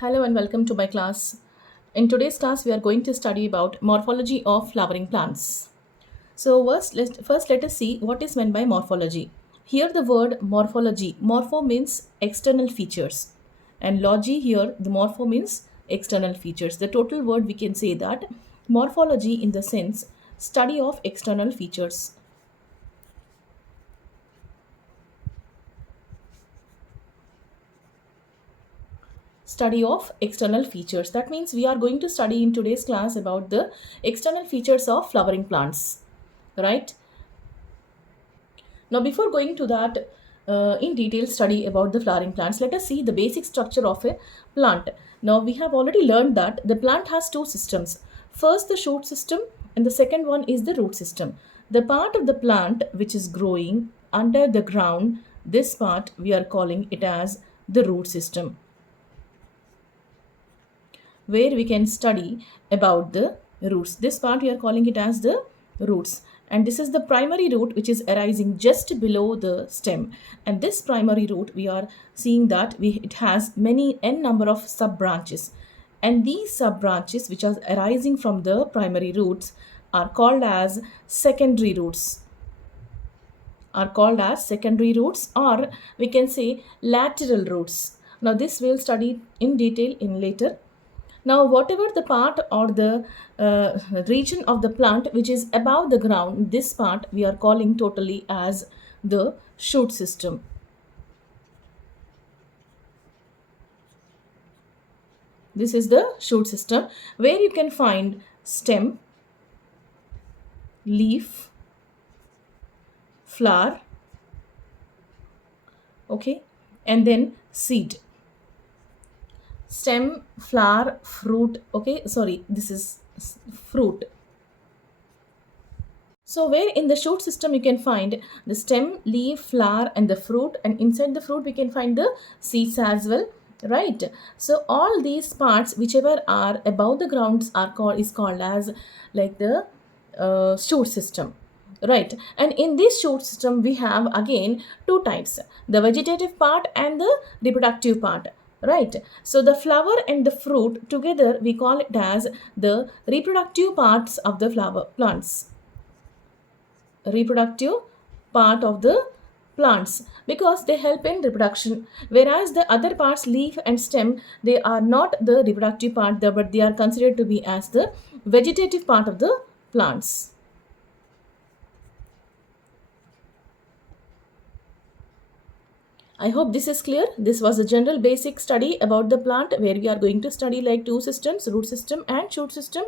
Hello and welcome to my class. In today's class, we are going to study about morphology of flowering plants. So first let us see what is meant by morphology. Here the word morphology. Morpho means external features. And logy here, the morpho means external features. The total word we can say that morphology in the sense study of external features. Study of external features. That means we are going to study in today's class about the external features of flowering plants, right? Now, before going to that in detail study about the flowering plants, let us see the basic structure of a plant. Now, we have already learned that the plant has two systems. First, the shoot system, and the second one is the root system. The part of the plant which is growing under the ground, this part we are calling it as the root system, where we can study about the roots. This part we are calling it as the roots. And this is the primary root which is arising just below the stem. And this primary root we are seeing that it has many n number of sub branches. And these sub branches which are arising from the primary roots are called as secondary roots. Or we can say lateral roots. Now this we'll study in detail in later. Now, whatever the part or the region of the plant which is above the ground, this part we are calling totally as the shoot system. This is the shoot system where you can find stem, leaf, flower, okay, and then seed. Stem, flower, fruit, okay, sorry, this is fruit. So where in the shoot system you can find the stem, leaf, flower and the fruit, and inside the fruit we can find the seeds as well, right? So all these parts whichever are above the grounds are called as like the shoot system, right? And in this shoot system we have again two types, the vegetative part and the reproductive part, right? So the flower and the fruit together we call it as the reproductive parts of the flower plants, reproductive part of the plants, because they help in reproduction, whereas the other parts leaf and stem, they are not the reproductive part there, but they are considered to be as the vegetative part of the plants. I hope this is clear. This was a general basic study about the plant where we are going to study like two systems, root system and shoot system.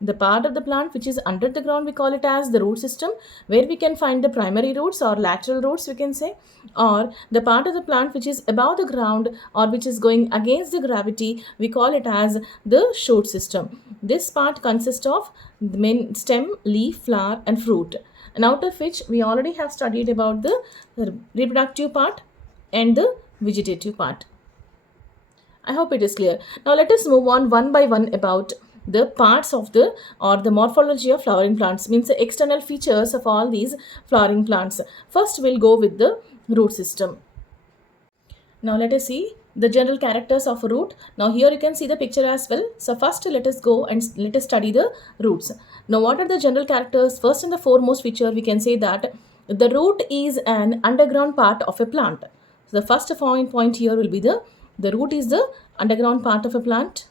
The part of the plant which is under the ground we call it as the root system, where we can find the primary roots or lateral roots we can say, or the part of the plant which is above the ground or which is going against the gravity we call it as the shoot system. This part consists of the main stem, leaf, flower and fruit, and out of which we already have studied about the reproductive part and the vegetative part. I hope it is clear. Now let us move on one by one about the parts of the or the morphology of flowering plants, means the external features of all these flowering plants. First we'll go with the root system. Now let us see the general characters of a root. Now here you can see the picture as well. So first let us go and let us study the roots. Now what are the general characters? First and the foremost feature we can say that the root is an underground part of a plant. So the first point here will be the root is the underground part of a plant.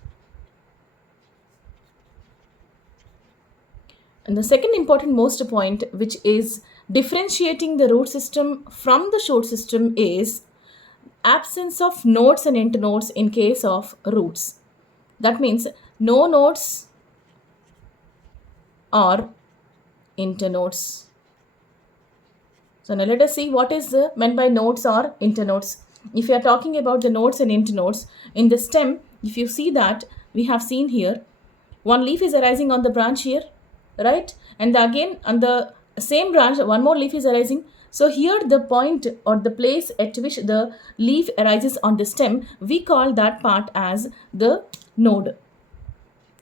And the second important most point which is differentiating the root system from the shoot system is absence of nodes and internodes in case of roots. That means no nodes or internodes. So now let us see what is meant by nodes or internodes. If you are talking about the nodes and internodes, in the stem, if you see that we have seen here, one leaf is arising on the branch here, right? And again on the same branch, one more leaf is arising. So here the point or the place at which the leaf arises on the stem, we call that part as the node.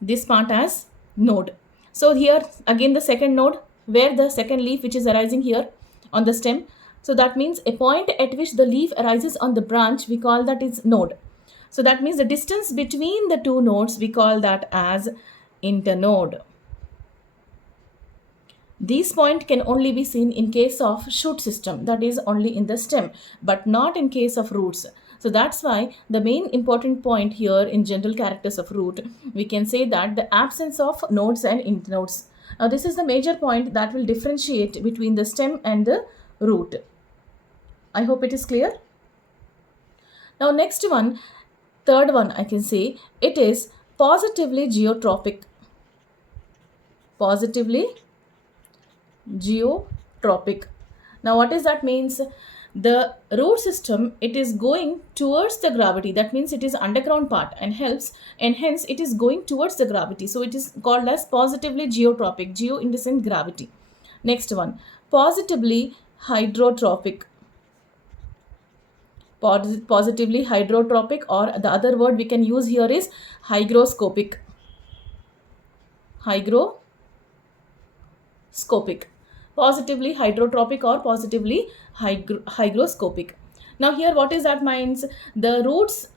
This part as node. So here again the second node, where the second leaf which is arising here on the stem. So that means a point at which the leaf arises on the branch, we call that is node. So that means the distance between the two nodes, we call that as internode. These points can only be seen in case of shoot system, that is only in the stem, but not in case of roots. So that's why the main important point here in general characters of root, we can say that the absence of nodes and internodes. Now this is the major point that will differentiate between the stem and the root. I hope it is clear. Now next one, third one, I can say it is positively geotropic. Positively geotropic. Now what is that means? The root system, it is going towards the gravity. That means it is underground part and hence it is going towards the gravity. So it is called as positively geotropic. Geo in the sense gravity. Next one, positively hydrotropic. Positively hydrotropic, or the other word we can use here is hygroscopic. Hygroscopic. Positively hydrotropic or positively hygroscopic. Now here what is that means? The roots,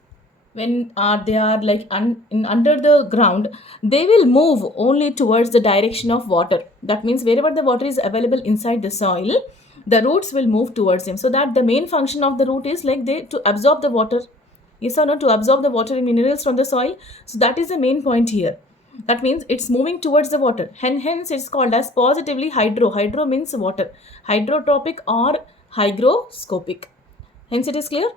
when they are like under the ground, they will move only towards the direction of water. That means wherever the water is available inside the soil, the roots will move towards them. So that the main function of the root is like to absorb the water. Yes or no? To absorb the water and minerals from the soil. So that is the main point here. That means it's moving towards the water. Hence it's called as positively hydro. Hydro means water. Hydrotropic or hygroscopic. Hence it is clear.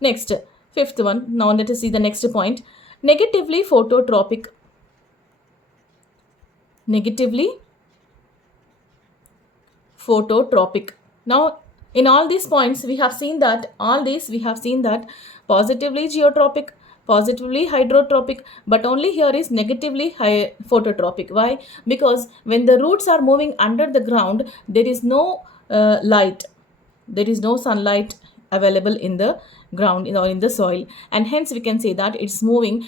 Next, fifth one. Now let us see the next point. Negatively phototropic. Negatively phototropic. Now in all these points we have seen that positively geotropic, positively hydrotropic, but only here is negatively phototropic. Why? Because when the roots are moving under the ground, there is no light, there is no sunlight available in the ground or in the soil, and hence we can say that it's moving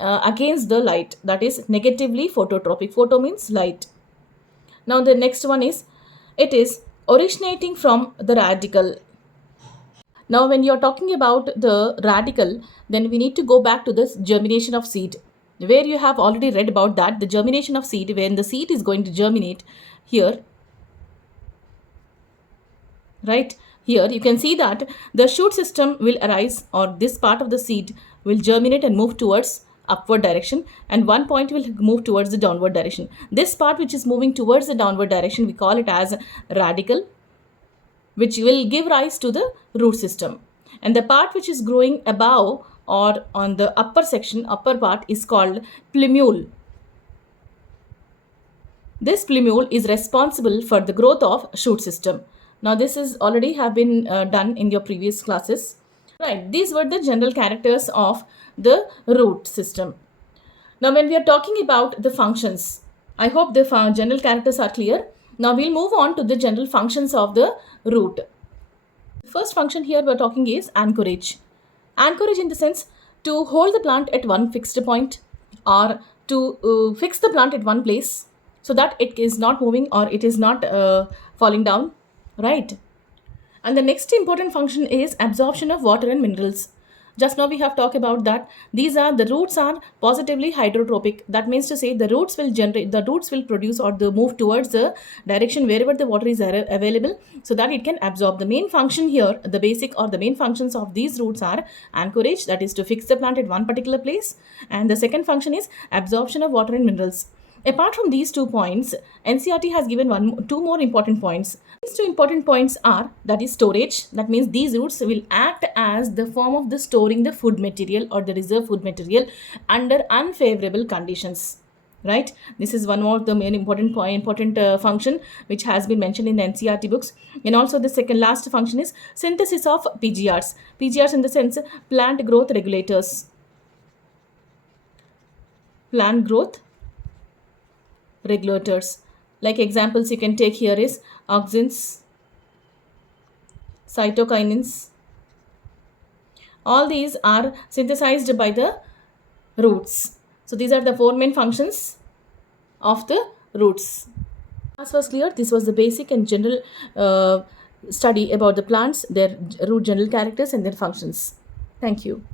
against the light. That is negatively phototropic. Photo means light. Now the next one is, it is originating from the radical. Now when you're talking about the radical, then we need to go back to this germination of seed, where you have already read about that, the germination of seed, when the seed is going to germinate here, right? Here you can see that the shoot system will arise, or this part of the seed will germinate and move towards upward direction, and one point will move towards the downward direction. This part which is moving towards the downward direction, we call it as radical, which will give rise to the root system. And the part which is growing above or on the upper section, upper part, is called plumule. This plumule is responsible for the growth of shoot system. Now this is already have been done in your previous classes. Right, these were the general characters of the root system. Now when we are talking about the functions, I hope the general characters are clear. Now we'll move on to the general functions of the root. The first function here we're talking is anchorage. Anchorage in the sense to hold the plant at one fixed point, or to fix the plant at one place so that it is not moving or it is not falling down, right? And the next important function is absorption of water and minerals. Just now we have talked about that. The roots are positively hydrotropic. That means to say the roots will produce or the move towards the direction wherever the water is available, so that it can absorb. The main function here, the basic or the main functions of these roots are anchorage, that is to fix the plant at one particular place, and the second function is absorption of water and minerals. Apart from these 2 points, NCERT has given two more important points. These 2 important points are, that is storage. That means these roots will act as the form of the storing the food material or the reserve food material under unfavorable conditions. Right? This is one of the main important function which has been mentioned in the NCERT books. And also the second last function is synthesis of PGRs. PGRs in the sense plant growth regulators. Plant growth regulators. Like examples you can take here is auxins, cytokinins. All these are synthesized by the roots. So these are the 4 main functions of the roots. As was clear, this was the basic and general study about the plants, their root general characters and their functions. Thank you.